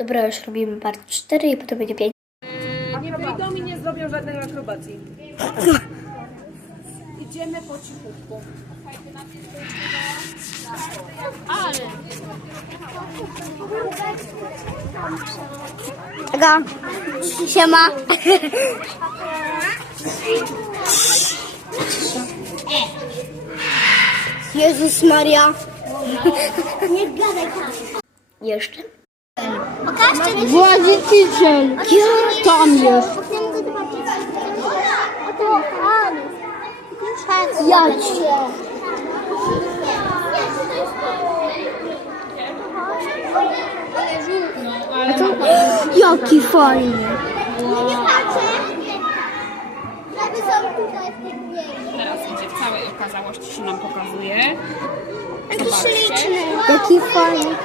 Dobra, już robimy part 4 i potem będzie 5. Nie wyjdą i nie zrobią żadnej akrobacji. Idziemy po cichutku. Aga, siema. Jezus Maria. Nie gadaj Jeszcze? Właściciel! Tam jest. Ja cię. Jaki fajny. Nie patrzę. Żeby są tutaj w tym miejscu. Teraz idzie w całej okazałości się nam pokazuje. Jaki śliczny. Jaki fajny.